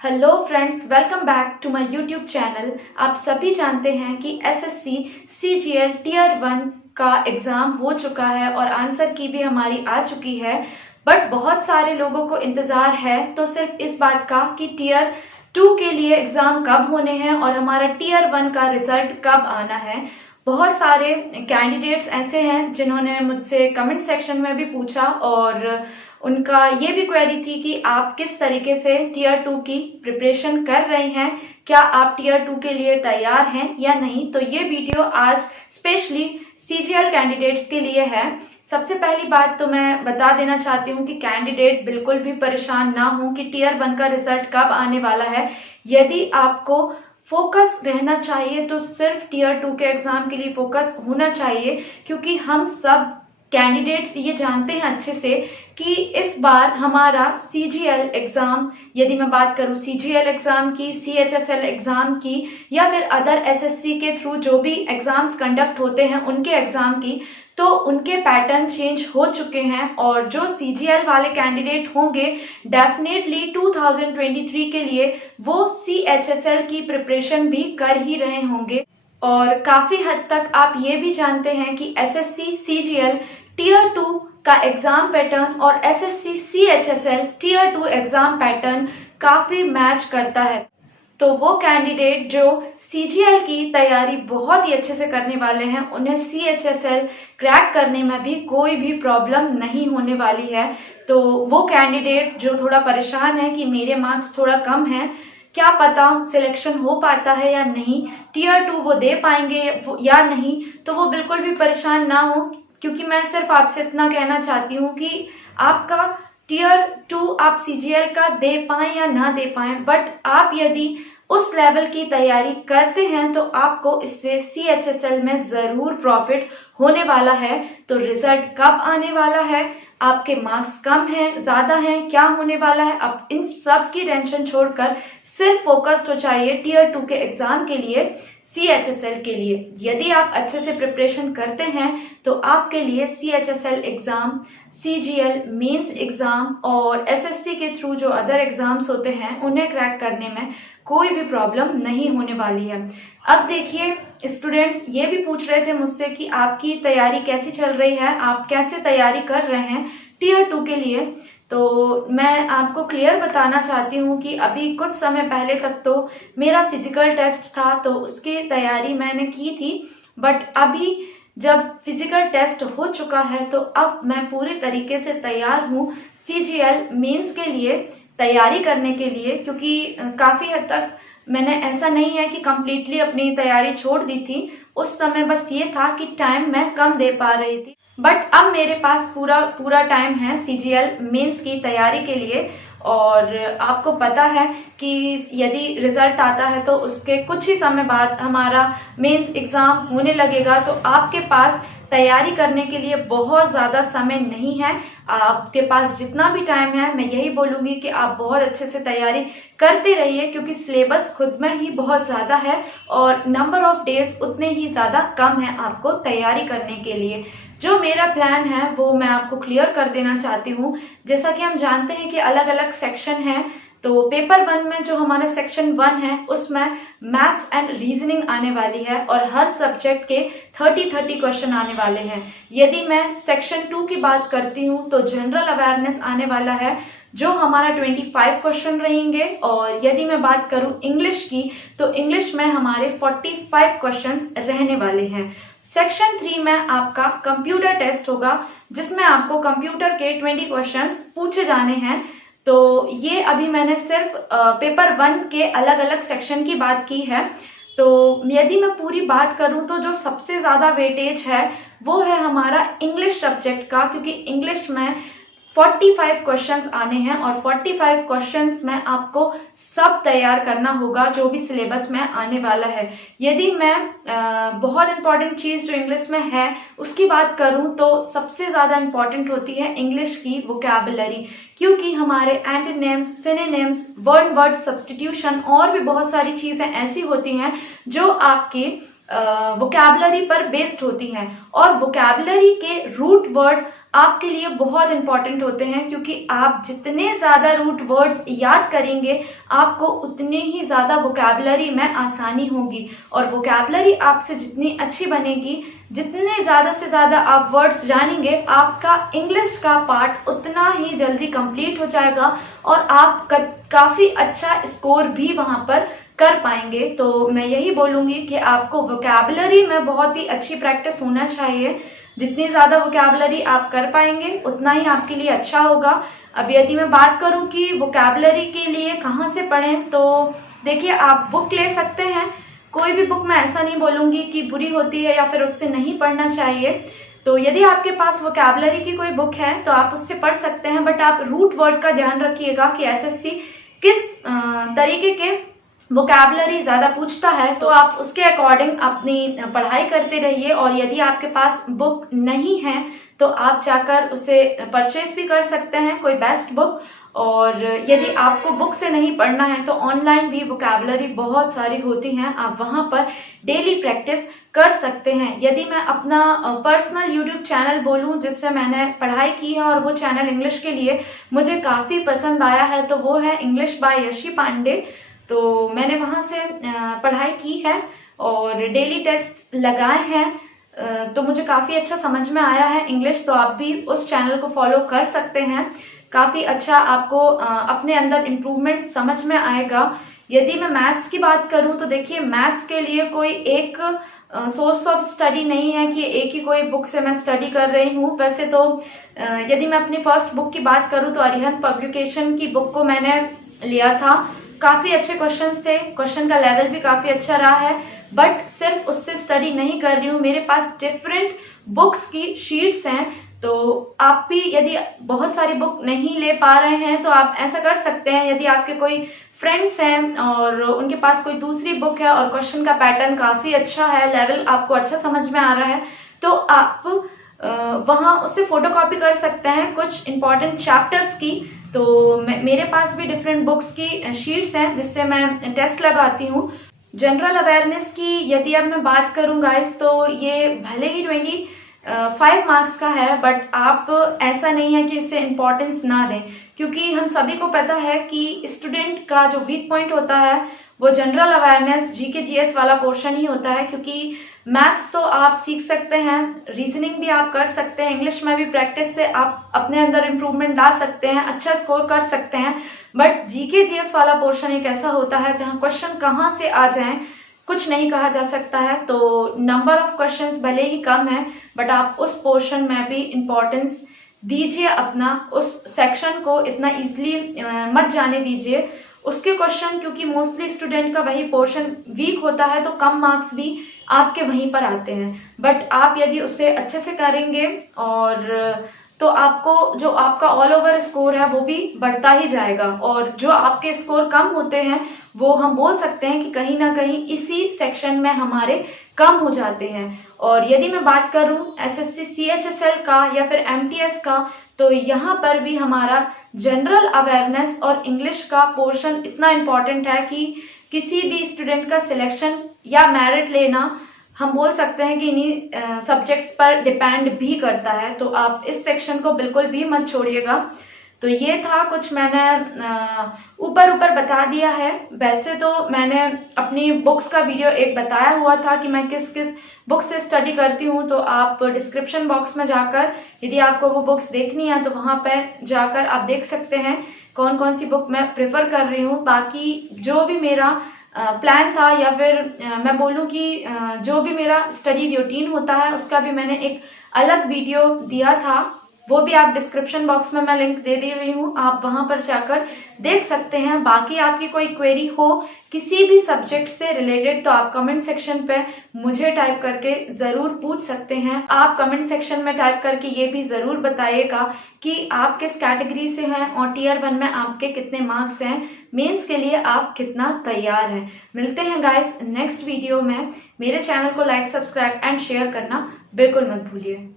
Hello friends, welcome back to my YouTube channel. आप सभी जानते हैं कि एसएससी सीजीएल टीयर 1 का एग्ज़ाम हो चुका है और आंसर की भी हमारी आ चुकी है। बट बहुत सारे लोगों को इंतज़ार है तो सिर्फ इस बात का कि टीयर 2 के लिए एग्ज़ाम कब होने हैं और हमारा टीयर 1 का रिज़ल्ट कब आना है। बहुत सारे कैंडिडेट्स ऐसे हैं जिन्होंने मुझसे कमेंट सेक्शन में भी पूछा और उनका ये भी क्वेरी थी कि आप किस तरीके से टीयर 2 की प्रिपरेशन कर रहे हैं, क्या आप टीयर 2 के लिए तैयार हैं या नहीं। तो ये वीडियो आज स्पेशली सीजीएल कैंडिडेट्स के लिए है। सबसे पहली बात तो मैं बता देना चाहती हूँ कि कैंडिडेट बिल्कुल भी परेशान ना हो कि टीयर 1 का रिजल्ट कब आने वाला है। यदि आपको फोकस रहना चाहिए तो सिर्फ टीयर 2 के एग्जाम के लिए फोकस होना चाहिए, क्योंकि हम सब कैंडिडेट्स ये जानते हैं अच्छे से कि इस बार हमारा सीजीएल एग्जाम, यदि मैं बात करूं सीजीएल एग्जाम की, सीएचएसएल एग्जाम की या फिर अदर एसएससी के थ्रू जो भी एग्जाम्स कंडक्ट होते हैं उनके एग्जाम की, तो उनके पैटर्न चेंज हो चुके हैं। और जो सीजीएल वाले कैंडिडेट होंगे डेफिनेटली 2023 के लिए वो सीएचएसएल की प्रिपरेशन भी कर ही रहे होंगे। और काफी हद तक आप ये भी जानते हैं कि एसएससी सीजीएल टीयर 2 का एग्जाम पैटर्न और SSC CHSL tier 2 exam pattern काफी मैच करता है। तो वो कैंडिडेट जो सीजीएल की तैयारी बहुत ही अच्छे से करने वाले हैं उन्हें सीएचएसएल क्रैक करने में भी कोई भी प्रॉब्लम नहीं होने वाली है। तो वो कैंडिडेट जो थोड़ा परेशान है कि मेरे मार्क्स थोड़ा कम हैं, क्या पता सिलेक्शन हो पाता है या नहीं, टीयर 2 वो दे पाएंगे या नहीं, तो वो बिल्कुल भी परेशान ना हो। क्योंकि मैं सिर्फ आपसे इतना कहना चाहती हूँ कि आपका टीयर 2 आप सीजीएल का दे पाएं या ना दे पाएं, बट आप यदि उस लेवल की तैयारी करते हैं तो आपको इससे सीएचएसएल में जरूर प्रॉफिट होने वाला है। तो रिजल्ट कब आने वाला है, आपके मार्क्स कम हैं ज्यादा हैं, क्या होने वाला है, अब इन सब की टेंशन छोड़कर सिर्फ फोकस्ड हो चाहिए टीयर 2 के एग्जाम के लिए, सीएचएसएल के लिए। यदि आप अच्छे से प्रिपरेशन करते हैं तो आपके लिए CHSL exam, CGL mains exam और एसएससी के थ्रू जो अदर एग्जाम्स होते हैं उन्हें क्रैक करने में कोई भी प्रॉब्लम नहीं होने वाली है। अब देखिए, स्टूडेंट्स ये भी पूछ रहे थे मुझसे कि आपकी तैयारी कैसी चल रही है, आप कैसे तैयारी कर रहे हैं टीयर 2 के लिए। तो मैं आपको क्लियर बताना चाहती हूँ कि अभी कुछ समय पहले तक तो मेरा फिजिकल टेस्ट था तो उसकी तैयारी मैंने की थी, बट अभी जब फिजिकल टेस्ट हो चुका है तो अब मैं पूरी तरीके से तैयार हूँ सीजीएल मेंस के लिए तैयारी करने के लिए। क्योंकि काफ़ी हद तक मैंने ऐसा नहीं है कि कम्प्लीटली अपनी तैयारी छोड़ दी थी, उस समय बस ये था कि टाइम मैं कम दे पा रही थी, बट अब मेरे पास पूरा टाइम है सीजीएल मेंस की तैयारी के लिए। और आपको पता है कि यदि रिजल्ट आता है तो उसके कुछ ही समय बाद हमारा मेंस एग्जाम होने लगेगा, तो आपके पास तैयारी करने के लिए बहुत ज़्यादा समय नहीं है। आपके पास जितना भी टाइम है मैं यही बोलूँगी कि आप बहुत अच्छे से तैयारी करते रहिए, क्योंकि सिलेबस खुद में ही बहुत ज़्यादा है और नंबर ऑफ डेज उतने ही ज़्यादा कम है आपको तैयारी करने के लिए। जो मेरा प्लान है वो मैं आपको क्लियर कर देना चाहती हूँ। जैसा कि हम जानते हैं कि अलग अलग सेक्शन हैं, तो पेपर 1 में जो हमारा सेक्शन 1 है उसमें मैथ्स एंड रीजनिंग आने वाली है और हर सब्जेक्ट के 30 क्वेश्चन आने वाले हैं। यदि मैं सेक्शन 2 की बात करती हूँ तो जनरल अवेयरनेस आने वाला है जो हमारा 25 क्वेश्चन रहेंगे। और यदि मैं बात करूँ इंग्लिश की तो इंग्लिश में हमारे 45 क्वेश्चंस रहने वाले हैं। सेक्शन 3 में आपका कंप्यूटर टेस्ट होगा जिसमें आपको कंप्यूटर के 20 क्वेश्चंस पूछे जाने हैं। तो ये अभी मैंने सिर्फ पेपर 1 के अलग अलग सेक्शन की बात की है। तो यदि मैं पूरी बात करूं तो जो सबसे ज़्यादा वेटेज है वो है हमारा इंग्लिश सब्जेक्ट का, क्योंकि इंग्लिश में 45 क्वेश्चंस आने हैं और 45 क्वेश्चंस में आपको सब तैयार करना होगा जो भी सिलेबस में आने वाला है। यदि मैं बहुत इंपॉर्टेंट चीज़ जो इंग्लिश में है उसकी बात करूं तो सबसे ज़्यादा इंपॉर्टेंट होती है इंग्लिश की वोकैबुलरी, क्योंकि हमारे एंटोनिम्स, सिनोनिम्स, वर्ड सब्स्टिट्यूशन और भी बहुत सारी चीज़ें ऐसी होती हैं जो आपके वोकैबुलरी पर बेस्ड होती हैं और वोकैबुलरी के रूट वर्ड आपके लिए बहुत इंपॉर्टेंट होते हैं, क्योंकि आप जितने ज़्यादा रूट वर्ड्स याद करेंगे आपको उतने ही ज़्यादा वोकैबुलरी में आसानी होगी। और वोकैबुलरी आपसे जितनी अच्छी बनेगी, जितने ज़्यादा से ज़्यादा आप वर्ड्स जानेंगे, आपका इंग्लिश का पार्ट उतना ही जल्दी कंप्लीट हो जाएगा और आप काफ़ी अच्छा स्कोर भी वहाँ पर कर पाएंगे। तो मैं यही बोलूँगी कि आपको वोकैबुलरी में बहुत ही अच्छी प्रैक्टिस होना चाहिए। जितनी ज़्यादा वोकैबुलरी आप कर पाएंगे उतना ही आपके लिए अच्छा होगा। अब यदि मैं बात करूं कि वोकैबुलरी के लिए कहाँ से पढ़ें, तो देखिए आप बुक ले सकते हैं। कोई भी बुक मैं ऐसा नहीं बोलूँगी कि बुरी होती है या फिर उससे नहीं पढ़ना चाहिए। तो यदि आपके पास वोकैबुलरी की कोई बुक है तो आप उससे पढ़ सकते हैं, बट आप रूट वर्ड का ध्यान रखिएगा कि एसएससी किस तरीके के वोकैबुलरी ज़्यादा पूछता है, तो आप उसके अकॉर्डिंग अपनी पढ़ाई करते रहिए। और यदि आपके पास बुक नहीं है तो आप जाकर उसे परचेज भी कर सकते हैं, कोई बेस्ट बुक। और यदि आपको बुक से नहीं पढ़ना है तो ऑनलाइन भी वोकैबुलरी बहुत सारी होती हैं, आप वहाँ पर डेली प्रैक्टिस कर सकते हैं। यदि मैं अपना पर्सनल यूट्यूब चैनल बोलूँ जिससे मैंने पढ़ाई की है और वो चैनल इंग्लिश के लिए मुझे काफ़ी पसंद आया है, तो वो है इंग्लिश बाय यशी पांडे। तो मैंने वहाँ से पढ़ाई की है और डेली टेस्ट लगाए हैं, तो मुझे काफ़ी अच्छा समझ में आया है इंग्लिश। तो आप भी उस चैनल को फॉलो कर सकते हैं, काफ़ी अच्छा आपको अपने अंदर इम्प्रूवमेंट समझ में आएगा। यदि मैं मैथ्स की बात करूं तो देखिए मैथ्स के लिए कोई एक सोर्स ऑफ स्टडी नहीं है कि एक ही कोई बुक से मैं स्टडी कर रही हूँ। वैसे तो यदि मैं अपनी फर्स्ट बुक की बात करूँ तो अरिहंत पब्लिकेशन की बुक को मैंने लिया था। काफ़ी अच्छे क्वेश्चंस थे, क्वेश्चन का लेवल भी काफ़ी अच्छा रहा है, बट सिर्फ उससे स्टडी नहीं कर रही हूँ, मेरे पास डिफरेंट बुक्स की शीट्स हैं। तो आप भी यदि बहुत सारी बुक नहीं ले पा रहे हैं तो आप ऐसा कर सकते हैं, यदि आपके कोई फ्रेंड्स हैं और उनके पास कोई दूसरी बुक है और क्वेश्चन का पैटर्न काफ़ी अच्छा है, लेवल आपको अच्छा समझ में आ रहा है, तो आप वहाँ उससे फोटोकॉपी कर सकते हैं कुछ इंपॉर्टेंट चैप्टर्स की। तो मेरे पास भी डिफरेंट बुक्स की शीट्स हैं जिससे मैं टेस्ट लगाती हूँ। जनरल अवेयरनेस की यदि अब मैं बात करूँ गाइस, तो ये भले ही 25 मार्क्स का है, बट आप ऐसा नहीं है कि इससे इम्पोर्टेंस ना दें, क्योंकि हम सभी को पता है कि स्टूडेंट का जो वीक पॉइंट होता है वो जनरल अवेयरनेस जीके जीएस वाला पोर्शन ही होता है। क्योंकि मैथ्स तो आप सीख सकते हैं, रीजनिंग भी आप कर सकते हैं, इंग्लिश में भी प्रैक्टिस से आप अपने अंदर इम्प्रूवमेंट ला सकते हैं, अच्छा स्कोर कर सकते हैं। बट जीके जीएस वाला पोर्शन एक ऐसा होता है जहाँ क्वेश्चन कहाँ से आ जाएं कुछ नहीं कहा जा सकता है। तो नंबर ऑफ क्वेश्चंस भले ही कम है, बट आप उस पोर्शन में भी इम्पोर्टेंस दीजिए अपना, उस सेक्शन को इतना इजीली मत जाने दीजिए उसके क्वेश्चन, क्योंकि मोस्टली स्टूडेंट का वही पोर्शन वीक होता है, तो कम मार्क्स भी आपके वहीं पर आते हैं। बट आप यदि उसे अच्छे से करेंगे और तो आपको जो आपका ऑल ओवर स्कोर है वो भी बढ़ता ही जाएगा, और जो आपके स्कोर कम होते हैं वो हम बोल सकते हैं कि कहीं ना कहीं इसी सेक्शन में हमारे कम हो जाते हैं। और यदि मैं बात करूं एसएससी सीएचएसएल का या फिर एमटीएस का, तो यहाँ पर भी हमारा जनरल अवेयरनेस और इंग्लिश का पोर्शन इतना इम्पॉर्टेंट है कि किसी भी स्टूडेंट का सिलेक्शन या मेरिट लेना हम बोल सकते हैं कि इन्हीं सब्जेक्ट्स पर डिपेंड भी करता है। तो आप इस सेक्शन को बिल्कुल भी मत छोड़िएगा। तो ये था कुछ मैंने ऊपर बता दिया है। वैसे तो मैंने अपनी बुक्स का वीडियो एक बताया हुआ था कि मैं किस किस बुक से स्टडी करती हूँ, तो आप डिस्क्रिप्शन बॉक्स में जाकर यदि आपको वो बुक्स देखनी है तो वहाँ पे जाकर आप देख सकते हैं कौन कौन सी बुक मैं प्रेफर कर रही हूँ। बाकी जो भी मेरा प्लान था या फिर मैं बोलूँ कि जो भी मेरा स्टडी रूटीन होता है उसका भी मैंने एक अलग वीडियो दिया था, वो भी आप डिस्क्रिप्शन बॉक्स में मैं लिंक दे दे रही हूँ, आप वहाँ पर जाकर देख सकते हैं। बाकी आपकी कोई क्वेरी हो किसी भी सब्जेक्ट से रिलेटेड तो आप कमेंट सेक्शन पे मुझे टाइप करके ज़रूर पूछ सकते हैं। आप कमेंट सेक्शन में टाइप करके ये भी ज़रूर बताइएगा कि आप किस कैटेगरी से हैं और टियर 1 में आपके कितने मार्क्स हैं, मेंस के लिए आप कितना तैयार हैं। मिलते हैं गाइस नेक्स्ट वीडियो में। मेरे चैनल को लाइक, सब्सक्राइब एंड शेयर करना बिल्कुल मत भूलिए।